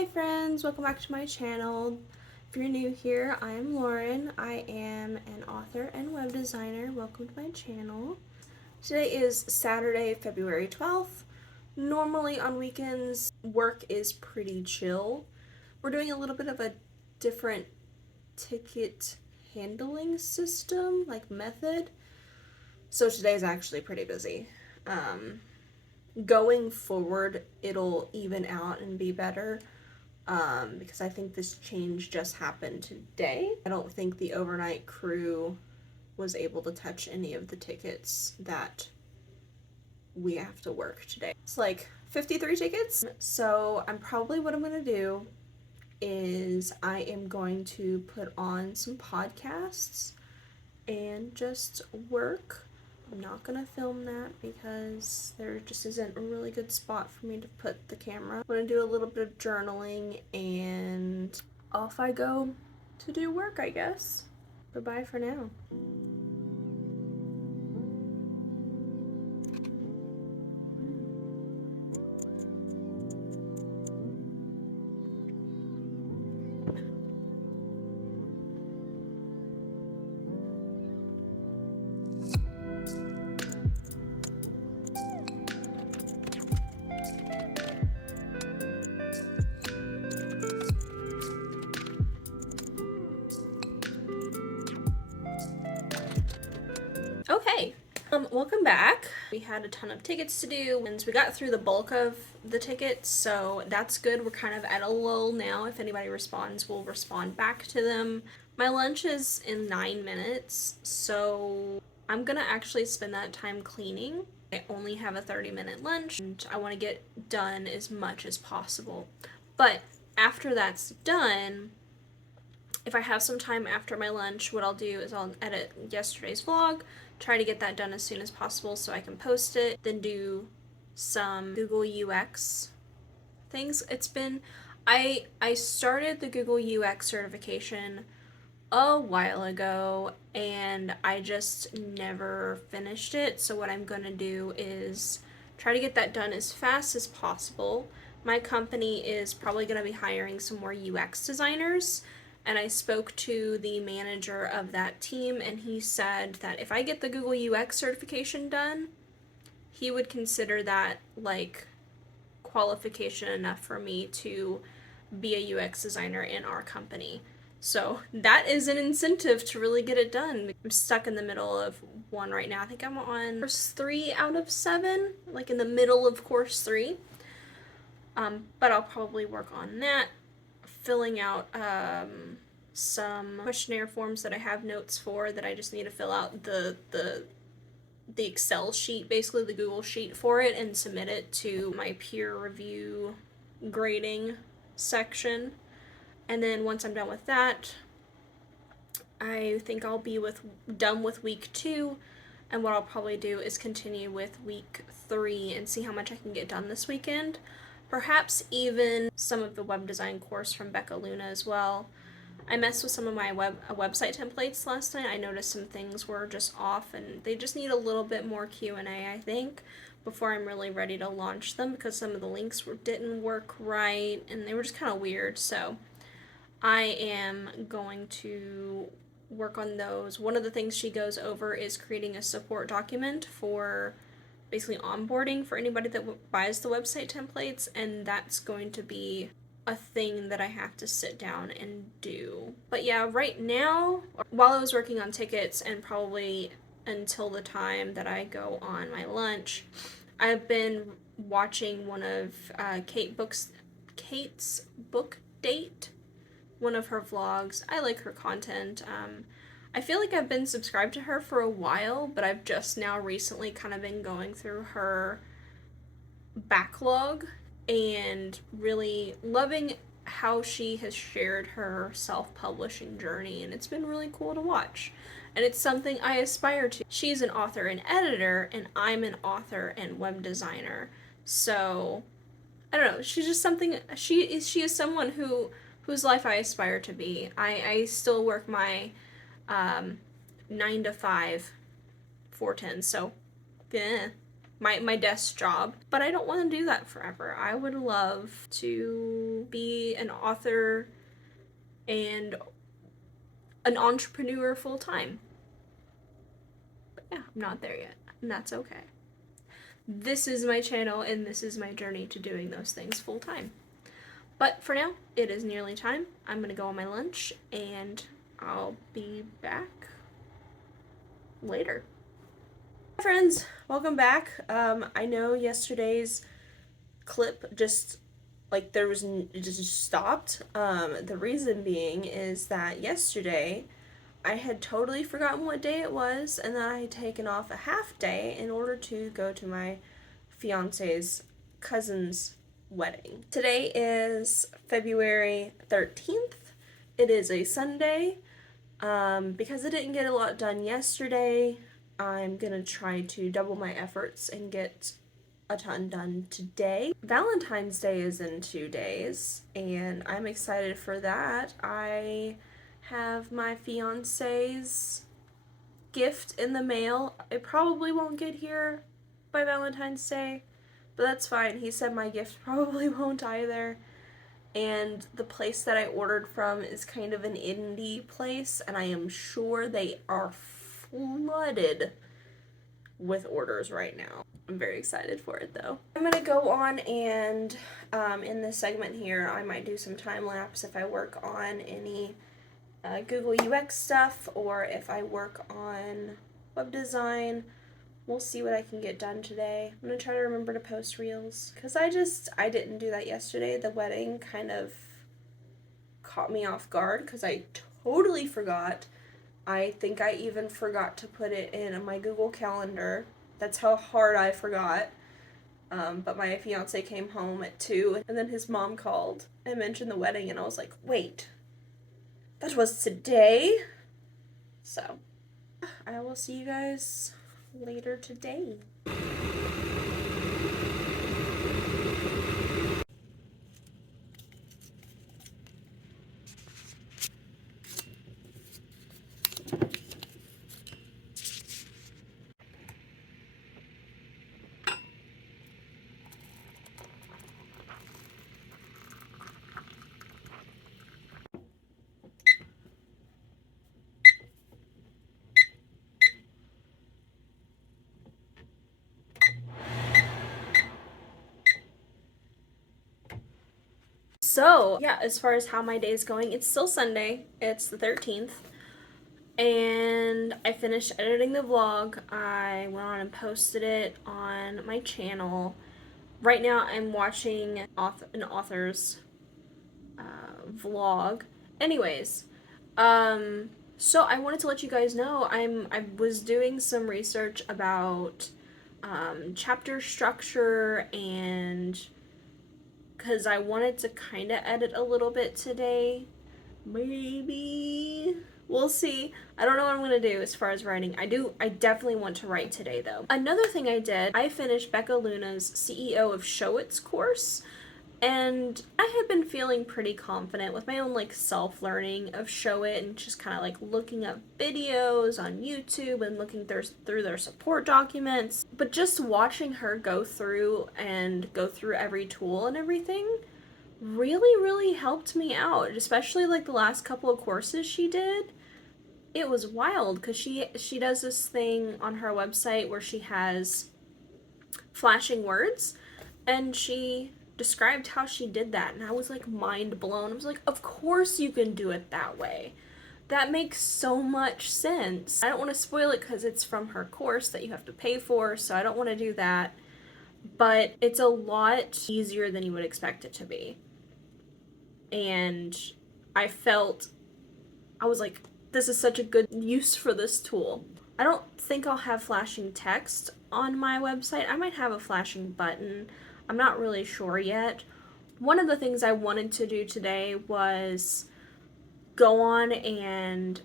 Hi friends, welcome back to my channel. If you're new here, I am Lauren. I am an author and web designer. Welcome to my channel. Today is Saturday, February 12th. Normally on weekends, work is pretty chill. We're doing a little bit of a different ticket handling system, like method. So today's actually pretty busy. Going forward, it'll even out and be better. Because I think this change just happened today. I don't think the overnight crew was able to touch any of the tickets that we have to work today. It's like 53 tickets. So what I'm gonna do is I am going to put on some podcasts and just work. I'm not gonna film that because there just isn't a really good spot for me to put the camera. I'm gonna do a little bit of journaling and off I go to do work, I guess. Goodbye for now. Okay, welcome back. We had a ton of tickets to do, and we got through the bulk of the tickets, so that's good. We're kind of at a lull now. If anybody responds, we'll respond back to them. My lunch is in 9 minutes, so I'm gonna actually spend that time cleaning. I only have a 30-minute lunch, and I want to get done as much as possible. But after that's done, if I have some time after my lunch, what I'll do is I'll edit yesterday's vlog, try to get that done as soon as possible so I can post it, then do some Google UX things. I started the Google UX certification a while ago and I just never finished it. So what I'm going to do is try to get that done as fast as possible. My company is probably going to be hiring some more UX designers, and I spoke to the manager of that team and he said that if I get the Google UX certification done, he would consider that like qualification enough for me to be a UX designer in our company. So that is an incentive to really get it done. I'm stuck in the middle of one right now. I think I'm on course 3 out of 7, like in the middle of course 3. But I'll probably work on that, filling out some questionnaire forms that I have notes for that I just need to fill out the Excel sheet, basically the Google sheet for it, and submit it to my peer review grading section. And then once I'm done with that, I think I'll be done with week 2, and what I'll probably do is continue with week 3 and see how much I can get done this weekend. Perhaps even some of the web design course from Becca Luna as well. I messed with some of my website templates last night. I noticed some things were just off and they just need a little bit more Q&A, I think, before I'm really ready to launch them, because some of the links didn't work right and they were just kind of weird. So I am going to work on those. One of the things she goes over is creating a support document for basically onboarding for anybody that buys the website templates, and that's going to be a thing that I have to sit down and do. But yeah, right now, while I was working on tickets and probably until the time that I go on my lunch, I've been watching one of Kate's book date, one of her vlogs. I like her content. I feel like I've been subscribed to her for a while, but I've just now recently kind of been going through her backlog and really loving how she has shared her self-publishing journey, and it's been really cool to watch. And it's something I aspire to. She's an author and editor, and I'm an author and web designer. So, I don't know, she's just something, she is someone whose life I aspire to be. I still work my 9 to 5, 410, so, yeah. my desk job, but I don't want to do that forever. I would love to be an author and an entrepreneur full time. But yeah, I'm not there yet, and that's okay. This is my channel, and this is my journey to doing those things full time. But for now, it is nearly time. I'm gonna go on my lunch, and I'll be back later. Hi friends, welcome back. I know yesterday's clip just it just stopped. The reason being is that yesterday I had totally forgotten what day it was, and then I had taken off a half day in order to go to my fiance's cousin's wedding. Today is February 13th. It is a Sunday. Because I didn't get a lot done yesterday, I'm gonna try to double my efforts and get a ton done today. Valentine's Day is in 2 days, and I'm excited for that. I have my fiance's gift in the mail. It probably won't get here by Valentine's Day, but that's fine. He said my gift probably won't either. And the place that I ordered from is kind of an indie place, and I am sure they are flooded with orders right now. I'm very excited for it though. I'm gonna go on and in this segment here, I might do some time lapse if I work on any Google UX stuff, or if I work on web design. We'll see what I can get done today. I'm gonna try to remember to post reels, because I didn't do that yesterday. The wedding kind of caught me off guard because I totally forgot. I think I even forgot to put it in my Google Calendar. That's how hard I forgot. But my fiance came home at 2, and then his mom called and mentioned the wedding, and I was like, wait, that was today? So, I will see you guys later today. So, yeah, as far as how my day is going, it's still Sunday. It's the 13th. And I finished editing the vlog. I went on and posted it on my channel. Right now I'm watching an author's vlog. Anyways, so I wanted to let you guys know I was doing some research about chapter structure, and because I wanted to kind of edit a little bit today. Maybe. We'll see. I don't know what I'm going to do as far as writing. I definitely want to write today, though. Another thing I did, I finished Becca Luna's CEO of Showit's course, and I had been feeling pretty confident with my own, like, self-learning of Showit, and just kind of, like, looking up videos on YouTube and looking through their support documents. But just watching her go through every tool and everything really helped me out, especially, like, the last couple of courses she did. It was wild, because she does this thing on her website where she has flashing words, and she described how she did that, and I was like mind blown. I was like, of course you can do it that way. That makes so much sense. I don't want to spoil it because it's from her course that you have to pay for, so I don't want to do that. But it's a lot easier than you would expect it to be. And I was like, this is such a good use for this tool. I don't think I'll have flashing text on my website. I might have a flashing button. I'm not really sure yet. One of the things I wanted to do today was go on and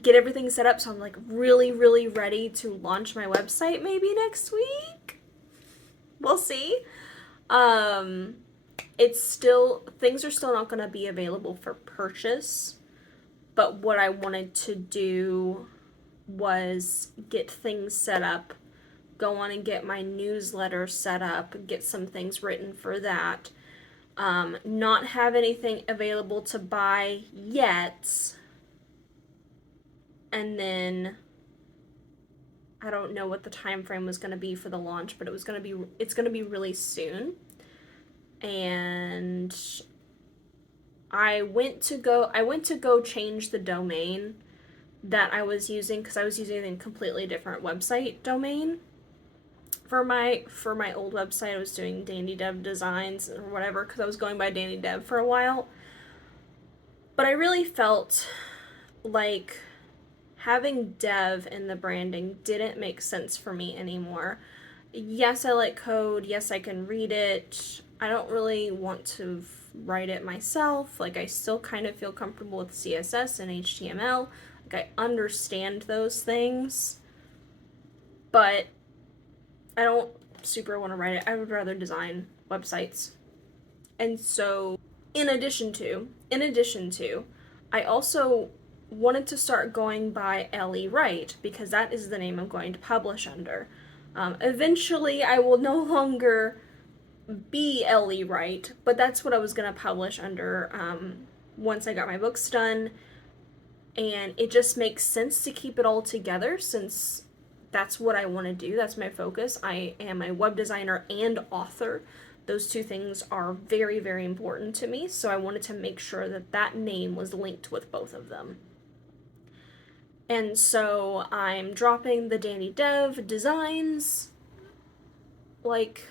get everything set up so I'm like really ready to launch my website maybe next week. We'll see. Things are still not going to be available for purchase, but what I wanted to do was get things set up go on and get my newsletter set up, get some things written for that. Not have anything available to buy yet. And then I don't know what the time frame was going to be for the launch, but it's going to be really soon. And I went to go change the domain that I was using, because I was using a completely different website domain for my old website. I was doing Dandy Dev Designs or whatever, because I was going by Dandy Dev for a while. But I really felt like having dev in the branding didn't make sense for me anymore. Yes, I like code. Yes, I can read it. I don't really want to write it myself. Like, I still kind of feel comfortable with CSS and HTML. Like, I understand those things, but I don't super want to write it. I would rather design websites. And so, in addition to, I also wanted to start going by l.e.wright, because that is the name I'm going to publish under. Eventually, I will no longer be l.e.wright, but that's what I was going to publish under once I got my books done. And it just makes sense to keep it all together, since that's what I want to do. That's my focus. I am a web designer and author. Those two things are very, very important to me, so I wanted to make sure that that name was linked with both of them. And so I'm dropping the Dandy Dev Designs, like,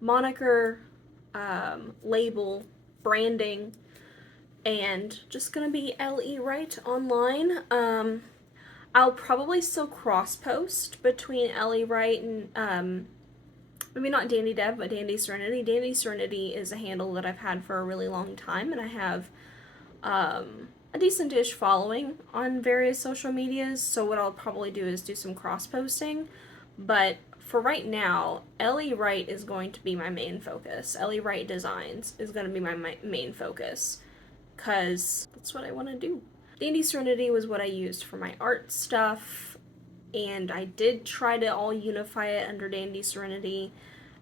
moniker, label, branding, and just gonna be l.e.wright online. I'll probably still cross-post between l.e.wright and, maybe not Dandy Dev, but Dandy Serenity. Dandy Serenity is a handle that I've had for a really long time, and I have, a decent-ish following on various social medias, so what I'll probably do is do some cross-posting, but for right now, l.e.wright is going to be my main focus. l.e.wright Designs is going to be my main focus, because that's what I want to do. Dandy Serenity was what I used for my art stuff, and I did try to all unify it under Dandy Serenity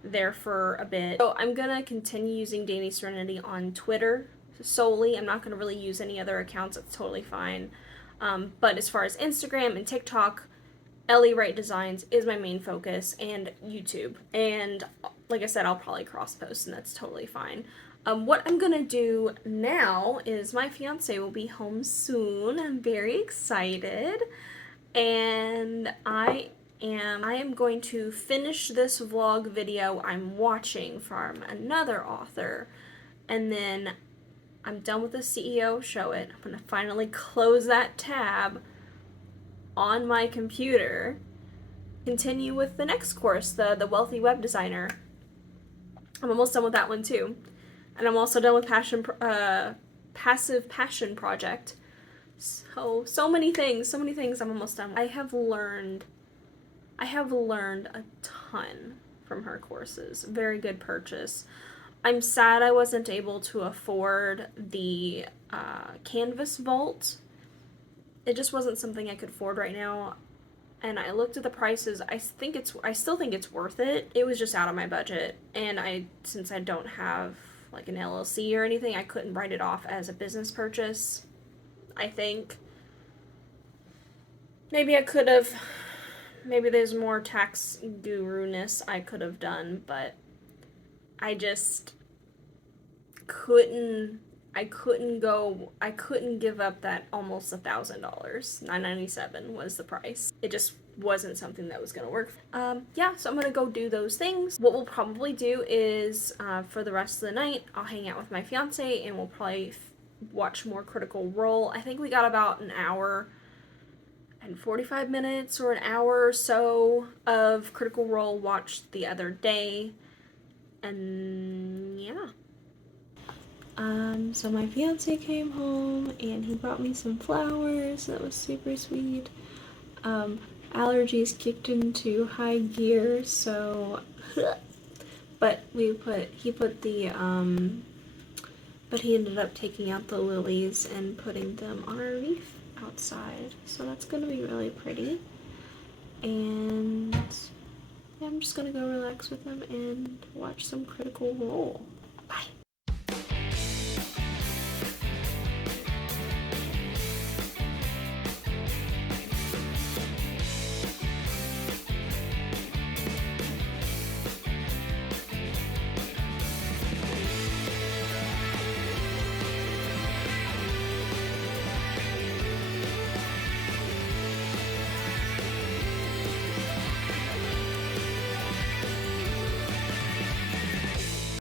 there for a bit. So I'm going to continue using Dandy Serenity on Twitter solely. I'm not going to really use any other accounts. It's totally fine. But as far as Instagram and TikTok, l.e.wright Designs is my main focus, and YouTube. And like I said, I'll probably cross-post, and that's totally fine. What I'm going to do now is my fiance will be home soon. I'm very excited. And I am going to finish this vlog video I'm watching from another author. And then I'm done with the CEO Show It. I'm going to finally close that tab on my computer. Continue with the next course, the Wealthy Web Designer. I'm almost done with that one too. And I'm also done with Passive Passion Project. So many things I'm almost done. I have learned a ton from her courses. Very good purchase. I'm sad I wasn't able to afford the Canvas Vault. It just wasn't something I could afford right now. And I looked at the prices. I still think it's worth it. It was just out of my budget. And since I don't have like an LLC or anything, I couldn't write it off as a business purchase. I think maybe I could have, maybe there's more tax guru-ness I could have done, but I just couldn't give up that almost $1,000. $997 was the price. It just wasn't something that was gonna work. Yeah, so I'm gonna go do those things. What we'll probably do is, for the rest of the night, I'll hang out with my fiance and we'll probably watch more Critical Role. I think we got about an hour and 45 minutes or an hour or so of Critical Role watched the other day. And yeah. So my fiance came home and he brought me some flowers. That was super sweet. Allergies kicked into high gear, so but he ended up taking out the lilies and putting them on our wreath outside. So that's gonna be really pretty. And I'm just gonna go relax with them and watch some Critical Role.